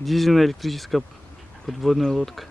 Дизельная электрическая подводная лодка.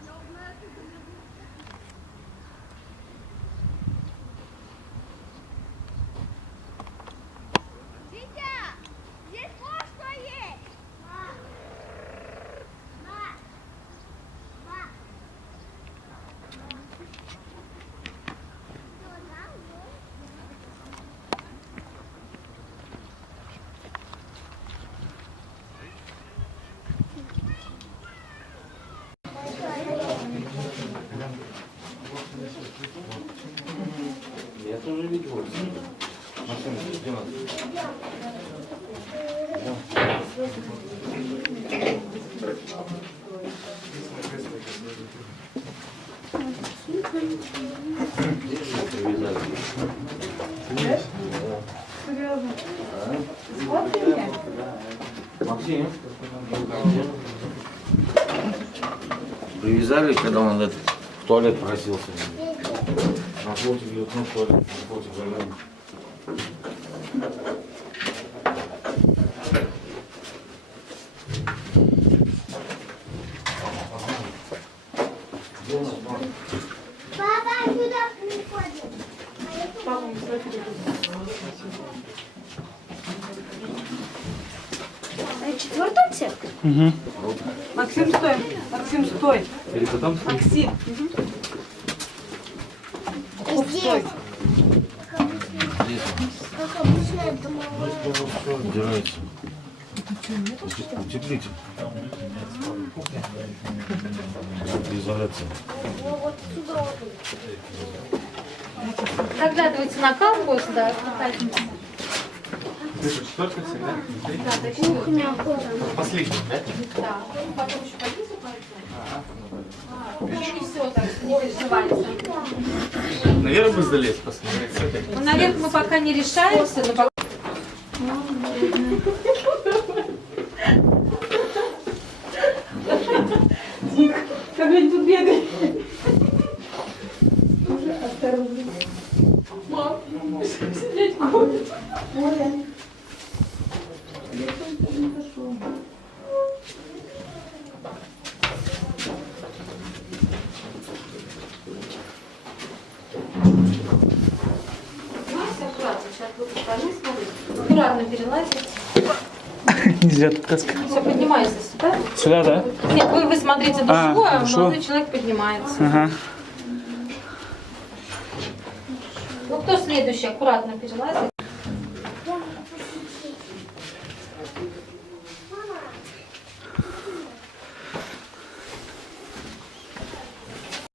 Я тоже видел. Машина, где она? Максим, привязали, когда он в туалет просился. На флотик летнул в туалет, на флотик заглянул. Папа, сюда приходит. Папа, четвертый отсек? Угу. Максим, стой! Максим, стой! Или потом Максим! Здесь. Как обычно, я думала. убирается. Утеплитель. Изоляция. Вот сюда. Заглядывайте на камбус, да. Кухня. Последний, да? Да. Потом еще поднизу пойдем. И все, так что не переживайте. Наверное, бы залез посмотреть. Ну, наверх мы пока не решаемся, но пока... Как они тут бегают? Осторожно. Мам, сидеть в комнате. Аккуратно, сейчас вы стороны смотрите. Аккуратно перелазите. Нельзя тут таскать. Все, поднимайся сюда. Сюда, да? Нет, вы смотрите душевую, а душевую. молодой человек поднимается. Ага. Ну, кто следующий? Аккуратно перелазит.